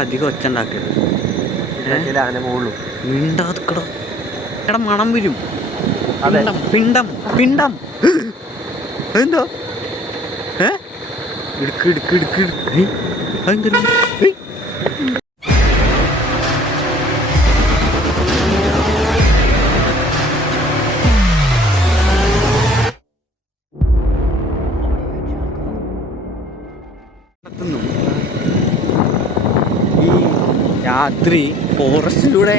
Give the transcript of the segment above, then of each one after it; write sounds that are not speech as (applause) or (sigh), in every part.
അധികം ഒച്ച ഉണ്ടാക്കരുത് ആന എടാ മണം വരും. പിണ്ടം പിണ്ടം എന്തോ ഏ? ഇടുക്ക് ഇടുക്ക് ഇടുക്ക് ഇടുക്ക്. ഏയ്, രാത്രി ഫോറസ്റ്റിലൂടെ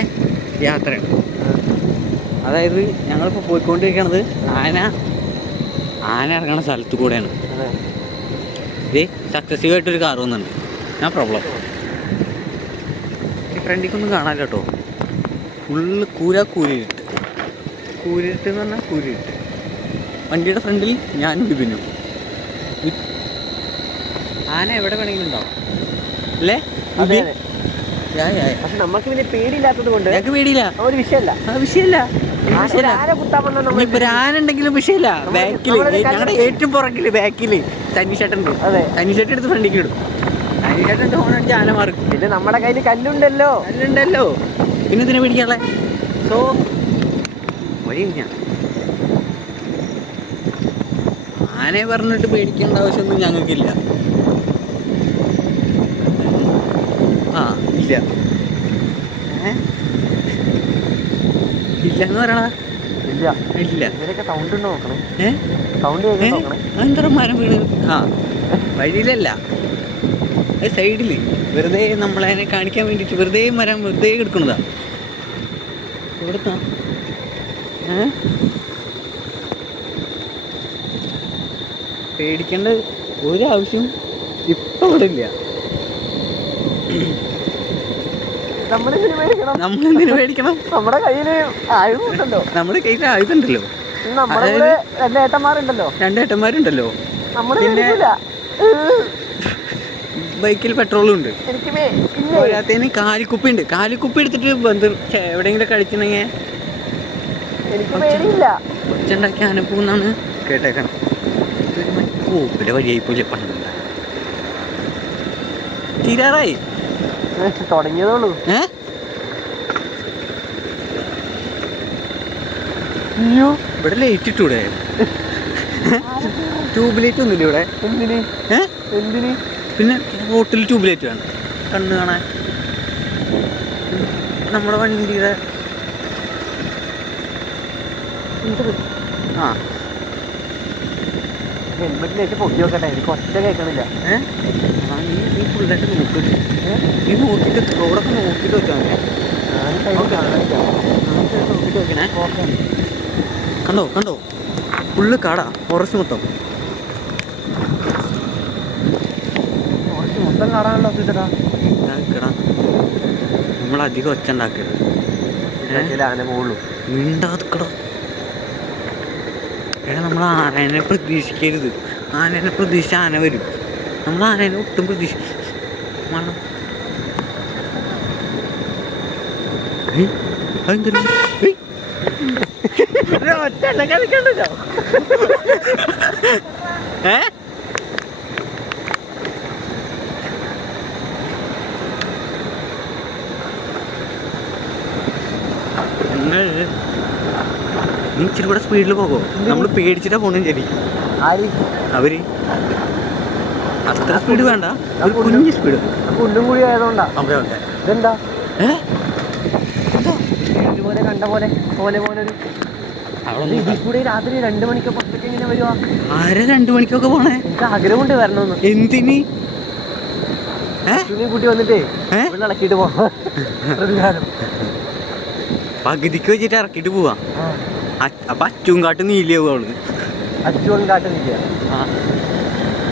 യാത്ര അതായത് ഞങ്ങളിപ്പോൾ പോയിക്കൊണ്ടിരിക്കണത് ആന ആന ഇറങ്ങുന്ന സ്ഥലത്ത് കൂടെയാണ്. ഇത് സക്സസീവ് ആയിട്ടൊരു കാർ വന്നുണ്ട് ഞാൻ പ്രോബ്ലം ഫ്രണ്ടിക്കൊന്നും കാണാൻ കേട്ടോ ഫുള്ള് കൂര കൂരിട്ട് കൂരിട്ട് എന്ന് പറഞ്ഞാൽ കൂരിട്ട് വണ്ടിയുടെ ഫ്രണ്ടിൽ ഞാനും വിപിനും. ആന എവിടെ വേണമെങ്കിലും ഉണ്ടാവും. അല്ലേ? പക്ഷെ നമുക്ക് പിന്നെ പേടിയില്ലാത്തത് കൊണ്ട് ഞങ്ങൾക്ക് പേടിയില്ല. ഒരു വിഷയമല്ല. ബാക്കിൽ ഞങ്ങളുടെ ഏറ്റവും പുറകിൽ ബാക്കിൽ സന്നി ഷട്ടുണ്ട് അതെ. സന്നി ഷർട്ട് എടുത്ത് ഫ്രണ്ടിക്ക് ഇടും. ഉണ്ട് ഹോൺ അടിച്ച് ആന മാറും. പിന്നെ നമ്മുടെ കയ്യിൽ കല്ലുണ്ടല്ലോ. കല്ലുണ്ടല്ലോ. പിന്നെ ഇതിനെ പിടിക്കാളെ സോ വഴി ആനയെ പറഞ്ഞിട്ട് പേടിക്കേണ്ട ആവശ്യമൊന്നും ഞങ്ങൾക്കില്ല ആ ഇല്ല? ഇല്ല എന്ന് പറയണ ഇല്ല. ഇല്ല. ഇതിനൊക്കെ സൗണ്ട് ഉണ്ടോ നോക്കണേ? ഏ? സൗണ്ട്? കേൾക്കാൻ മരം വീണ്? ആ. വഴിയിലല്ല. അത് സൈഡിൽ വെറുതെ നമ്മളതിനെ കാണിക്കാൻ വേണ്ടിയിട്ട് വെറുതെ മരം വെറുതെ എടുക്കണതാ എവിടുത്താ പേടിക്കേണ്ട ഒരു ആവശ്യം ഇപ്പം ഇവിടെ ഇല്ല നമ്മളെന്തിനു പേടിക്കണം നമ്മുടെ കയ്യിൽ ആയുധമുണ്ടല്ലോ നമ്മുടെ കയ്യിൽ ആയുധമുണ്ടല്ലോ. നമ്മുടെ രണ്ട് ഏട്ടന്മാരുണ്ടല്ലോ. രണ്ടേട്ടന്മാരുണ്ടല്ലോ. നമ്മൾ പിന്നെ- ബൈക്കിൽ പെട്രോളും ഉണ്ട് പോരാത്തതിന് കാലിക്കുപ്പി ഉണ്ട് കാലിക്കുപ്പി എടുത്തിട്ട് ബന്ധു എവിടെയെങ്കിലും കഴിച്ചിട്ടുണ്ടെങ്കിൽ എനിക്ക് പേടിയില്ല. ഒച്ചുണ്ടാക്കി ആനപ്പൂന്നാണ് കേട്ടേക്കണം. ഓ ഇവിടെ വഴിയായി പോലെ പണ്ട് തീരാറായി. തുടങ്ങിയതുള്ളൂ അയ്യോ. ഇവിടെ ലൈറ്റ് ഇട്ടൂടെ? ട്യൂബ് ലൈറ്റ് ഒന്നുമില്ല ഇവിടെ? എന്തിന്? എന്തിന്? പിന്നെ ഹോട്ടൽ ട്യൂബ് ലൈറ്റ് വേണം. കണ്ണ് കാണാൻ. നമ്മുടെ വണ്ടിയുടെ ആ. ഹെൽമെറ്റിലേക്ക് പൊക്കി നോക്കട്ടെ എനിക്ക് ഒറ്റ കേൾക്കണില്ല. ഫുള്ളായിട്ട് നോക്കിട്ട് നോക്കിയിട്ട് റോഡൊക്കെ നോക്കിയിട്ട് വെച്ചാൽ നോക്കിയിട്ട് വെക്കണേ. കണ്ടോ കണ്ടോ? ഫുള്ള് കാടാ ഫോറസ്റ്റ് മൊത്തം. കുറച്ച് മൊത്തം കാടാണല്ലോ ചേട്ടാ ഇതാക്കടാ. നമ്മൾ അധികം ഒച്ച ഉണ്ടാക്കരുത് ഏ? ആന എടാ നമ്മൾ ആനേനെ പ്രതീക്ഷിക്കരുത്. ആനേനെ പ്രതീക്ഷിച്ച ആന വരും. നമ്മൾ ആനേനെ ഒട്ടും പ്രതീക്ഷ മണം. അതെന്തൊരു ഒറ്റ കളിക്കണ്ടല്ലോ. ഏ? നിങ്ങൾ നീ ഇച്ചിരി കൂടെ സ്പീഡിൽ പോകോ. നമ്മൾ പേടിച്ചിട്ടാ പോണേ ശരി. അവർ. അത്ര സ്പീഡ് വേണ്ട. ഒരു കുഞ്ഞു സ്പീഡ് കുണ്ടും കൂടി ആയതുകൊണ്ടാ. ഓക്കെ ഇതെന്താ? കണ്ട പോലെ പോലെ പോലെ ഒരു ഇത് ഇതിൽ കൂടി രാത്രി രണ്ട് മണിക്ക് പുറത്തേക്ക് എങ്ങനെ വരുവാ. ആരെ രണ്ടു മണിക്കൊക്കെ പോണേ? എനിക്ക് ആഗ്രഹമുണ്ട് വരണമെന്ന്. എന്തിന്? കൂട്ടി വന്നിട്ടേ? പോകാം ഇളക്കിയിട്ട് പ്രതികാരം. (laughs) പകുതിക്ക് വെച്ചിട്ട് ഇറക്കിട്ട് പോവാ. അപ്പൊ അച്ചും കാട്ട് നീലിയാവും അവൾ. അച്ചുവൻ കാട്ട് നിൽക്കുക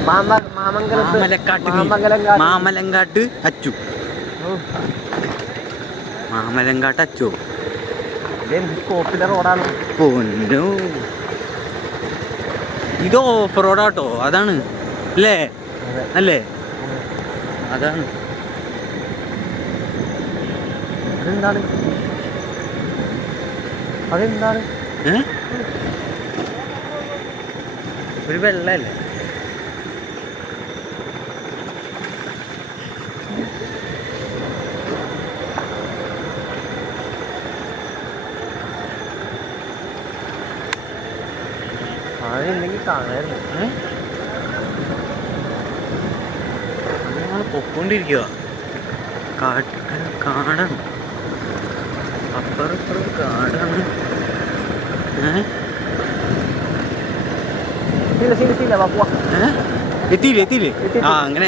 മാമ മാമംഗലത്ത് മാമലക്കാട്ട് നീ- മാമംഗലം കാട്ട് മാമലങ്കാട്ട് അച്ചു. മാമലങ്കാട്ട് അച്ചു. പൊന്നോ. ഇത് ഓഫ് റോഡാട്ടോ അതാണ്. അല്ലേ? അല്ലേ? അതാണ്. അതെന്താണ് അതെന്താണ്? ഒരു വെള്ളല്ലേ? ആരുണ്ടെങ്കിൽ കാണായിരുന്നു. ഞങ്ങൾ പൊക്കോണ്ടിരിക്കുക കാട്ട കാണണം. അപ്പുറപ്പുറം കാണാം എത്തിയില്ലേ എത്തിയില്ലേ? എത്തി, ആ അങ്ങനെ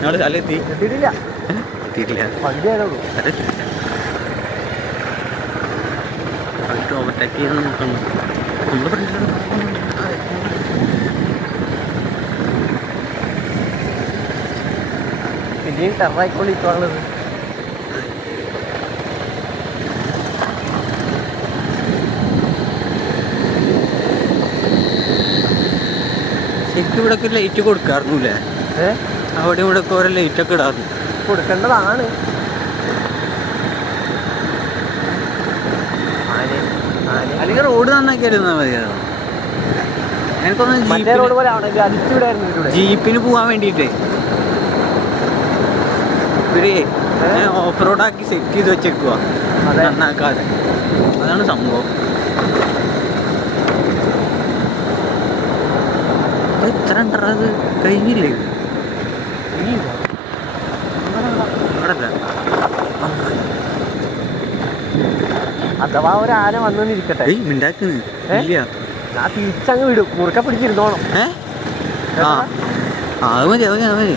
ഞങ്ങൾ സ്ഥലം എത്തി. എത്തിയിട്ടില്ല. ഓവർടേക്ക് ചെയ്യാൻ നോക്കണം. നമ്മുടെ ഫ്രണ്ടിലാണ് പിന്നെയും ടെററായിക്കോളി ശരിക്കും ഇവിടെ ഒക്കെ ലൈറ്റ് കൊടുക്കാറുന്നില്ലേ ഏഹ് അവിടെ ഇവിടെ ഒക്കെ ഓരോ ലൈറ്റ് ഒക്കെ ഇടാറുണ്ട്. കൊടുക്കേണ്ടതാണ്. അല്ലെങ്കിൽ റോഡ് നന്നാക്കിയായിരുന്നാ മതിയായിരുന്നു എനിക്കൊന്ന് ജീപ്പിന് പോവാൻ വേണ്ടിയിട്ടേ. ഇവർ ഓഫ് റോഡാക്കി സെറ്റ് ചെയ്ത് വെച്ചേക്കുക. നന്നാക്കാതെ. അതാണ് സംഭവം. അത് എത്ര ഉണ്ടത് കഴിഞ്ഞില്ലേ. അഥവാ ഒരു ആന വന്നിരിക്കട്ടെ ഞാൻ തിരിച്ചങ്ങ് വിടും. മുറുക്ക പിടിച്ചിരുന്നോണം. ഏ? ആ, അത് മതി അത് മതി അത് മതി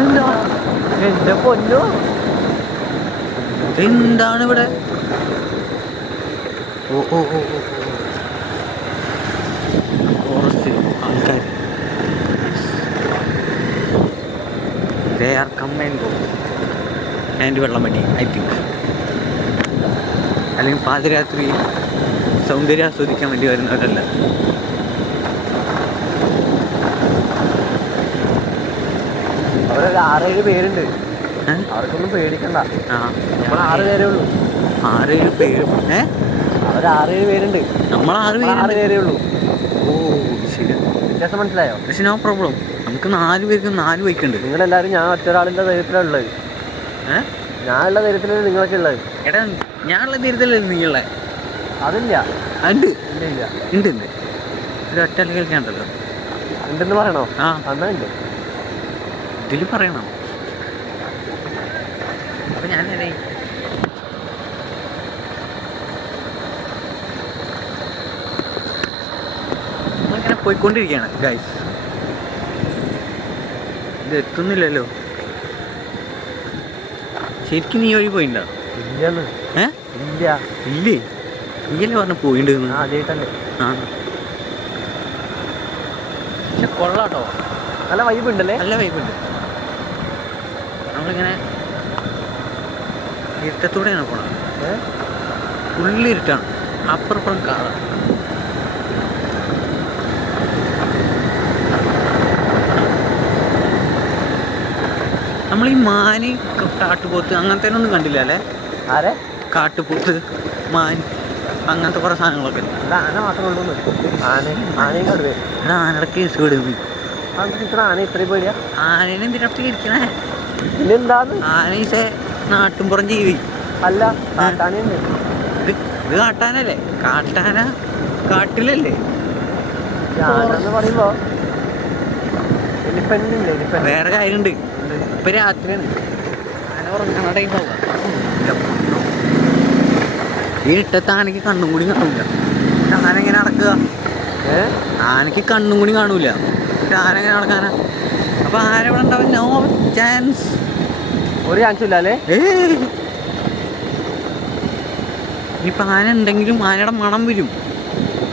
എന്താ പൊന്നോ എന്താണ് ഇവിടെ? ഓ ഓ ഓ ഓ ഫോറസ്റ്റ് ആൾക്കാർ ദേ ആർ ആൻഡ് വെള്ളമടി ഐ തിങ്ക് അല്ലെങ്കിൽ പാതിരാത്രി സൗന്ദര്യം ആസ്വദിക്കാൻ വേണ്ടി വരുന്നവരല്ല. അവരൊരു ആറേഴ് പേരുണ്ട്? അവർക്കൊന്നും പേടിക്കണ്ട. നമ്മൾ ആറ് പേരേ ഉള്ളൂ. ആറേഴ് പേര്. ഏ? അവർ ആറേഴ് പേരുണ്ട്. നമ്മൾ ആറ് പേര് ആറ് പേര് പേരേ ഉള്ളൂ. ഓ ശരി. വ്യത്യാസം മനസ്സിലായോ? പക്ഷെ നോ പ്രോബ്ലം നമുക്ക് നാല് പേർക്ക് നാല് ബൈക്ക് ഉണ്ട്. നിങ്ങളെല്ലാവരും ഞാൻ ഒറ്റ ഒരാളിന്റെ ധൈര്യത്തിലാണ് ഉള്ളത്. ഞാൻ ഞാനുള്ള ധൈര്യത്തിലാണ് നിങ്ങളൊക്കെ ഉള്ളത്? എടാ ഞാനുള്ള ധൈര്യത്തിലല്ലേ നീളെ അതില്ല. ഉണ്ട്. ഇല്ല ഉണ്ട് ഉണ്ട്. ഒരു ഒറ്റ കേൾക്കാണ്ടല്ലോ. ഉണ്ടെന്ന് പറയണോ? ആ. എന്നാ ഉണ്ട്. ഇതിൽ പറയണം. ഞാൻ നമ്മളിങ്ങനെ പോയിക്കൊണ്ടിരിക്കുകയാണ് ഗൈസ് ഇത് എത്തുന്നില്ലല്ലോ. ശരിക്കും നീ വഴി പോയിണ്ടോ? ഇല്ല. ഇല്ലേ? നീയല്ലേ പറഞ്ഞു പോയിണ്ട് ആ കൊള്ളാട്ടോ. നല്ല വൈബ് ഉണ്ടല്ലേ? നല്ല വൈബുണ്ട് നമ്മളിങ്ങനെ ഇരുട്ടത്തൂടെയാണ് പോണത്? ഫുള്ള് ഇരുട്ടാണ്. അപ്പുറപ്പുറം കാറാണ് നമ്മൾ ഈ മാന് കാട്ടുപോത്ത് അങ്ങനത്തെ ഒന്നും കണ്ടില്ല അല്ലേ? ആരെ? കാട്ടുപോത്ത് മാൻ അങ്ങനത്തെ കുറേ സാധനങ്ങളൊക്കെ. ആന മാത്രമേ ഉള്ളൂ ആന ആനയും എടാ കേസ് വിടുന്നു ആന ഇത്രയും പേടിയാ? ആനേനെ എന്തിനാ ഇരിക്കണേ? ആന ഈസെ നാട്ടുംപുറം ജീവി. അല്ല ഇത് കാട്ടാനല്ലേ കാട്ടാന കാട്ടിലല്ലേ? വേറെ കാര്യമുണ്ട് ഇപ്പൊ രാത്രിയാണ്. ഈ ഇട്ടത്ത് ആനക്ക് കണ്ണും കൂടി കാണൂല. ആനെങ്ങനെ നടക്കുക. ആനക്ക് കണ്ണും കൂടി കാണൂല. ആനെങ്ങനെ നടക്കാനാ. അപ്പൊ ആന ഇവിടെ ഉണ്ടാവും നോ ചാൻസ്. ഒരു ചാൻസ് ഇല്ല അല്ലേ? ഇനിയിപ്പൊ ആന ഉണ്ടെങ്കിലും ആനയുടെ മണം വരും.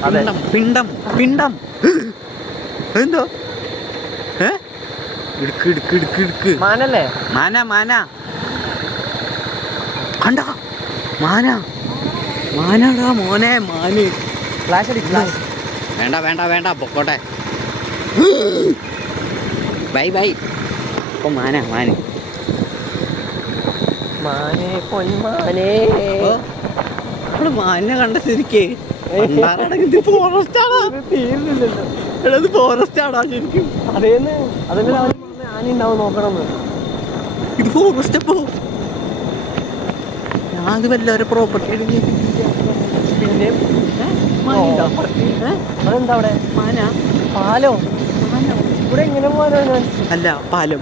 അതെ. പിണ്ടം പിണ്ടം പിണ്ടം. (gasps) എന്തോ ഏ? ഇടുക്ക് ഇടുക്ക് ഇടുക്ക് ഇടുക്ക്. മാനല്ലേ? മാന മാന. കണ്ട? മാന. മാനാടാ മോനെ മാന്. ഫ്ലാഷ് അടി ഫ്ലാഷ് വേണ്ട വേണ്ട വേണ്ട. പൊക്കോട്ടെ (gasps) ബൈ ബൈ. ഇപ്പൊ മാന മാന്. മാനേ പൊന്മാനേ. ഓ, നമ്മൾ മാനിനെ കണ്ട ശരിക്കേ ഇത് ഫോറസ്റ്റ് ആടാ ശരിക്കും? അതേന്ന് അതിന്റെ രാവിലെ പറഞ്ഞ ആന ഉണ്ടാവും നോക്കണമെന്ന് ഇത് ഫോറസ്റ്റ് അപ്പോ വല്ലവരെ പ്രോപ്പർട്ടി പിന്നെ അതെന്താ അവിടെ? മാന? പാലോ? ഇവിടെ എങ്ങനെ പോകാനോ അല്ല പാലം.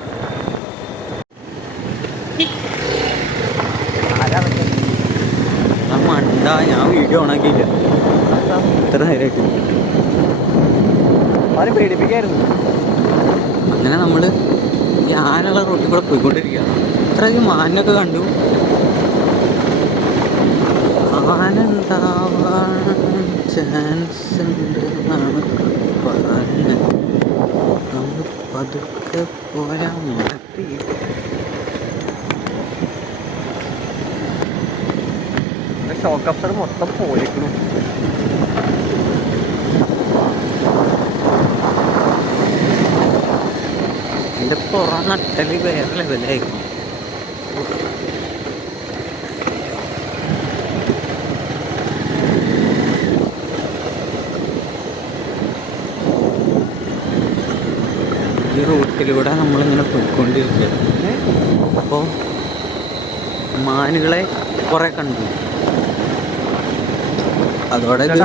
ഞാൻ മണ്ട ഞാൻ വീഡിയോ ഓണാക്കിയില്ല ഇത്ര നേരമായിട്ട് അവരെ പേടിപ്പിക്കായിരുന്നു. അങ്ങനെ നമ്മൾ ഈ ആനുള്ള റോട്ടിൽ കൂടെ പോയിക്കൊണ്ടിരിക്കുകയാണ്. ഇത്രയും മാനൊക്കെ കണ്ടു. ആന ഉണ്ടാവാൻ ചാൻസ് ഉണ്ട് എന്നാണ് പറഞ്ഞത് നമ്മൾ പതുക്കെ പോരാ മതി ഷോക്ക് അഫ്സർ മൊത്തം പോയേക്കണു. എന്റെ പുറം നട്ടൽ വേറെ ലെവലായിരുന്നു ഈ റൂട്ടിലൂടെ നമ്മളിങ്ങനെ പോയിക്കൊണ്ടിരിക്കുക അപ്പോൾ മാനുകളെ കുറെ കണ്ടു. അതോടെ ഇത്.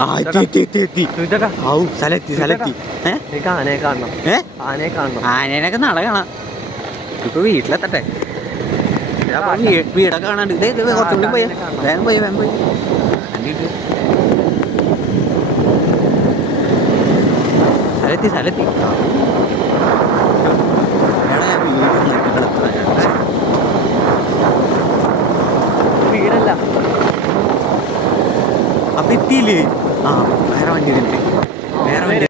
ആ എത്തി എത്തി എത്തി ഔ സ്ഥലത്തി സ്ഥലത്തി ഏ? എനിക്ക് ആനയെ കാണണം. ഏ? ആനയെ കാണണം. ആനേനൊക്കെ നാളെ കാണാം. ഇപ്പൊ വീട്ടിലെത്തട്ടെ. അപ്പൊ വീ- വീടൊക്കെ കാണാണ്ട്. ഇതേ ഇത് കുറച്ചുകൂടി പോയി. വേഗം പോയി വേഗം പോയി. കണ്ടിട്ട് സ്ഥലത്തി സ്ഥലത്തി എടാ, ഞാൻ വീട് എത്തിയില്ലേ ആ വേറെ വണ്ടി തന്നെ വേറെ വണ്ടി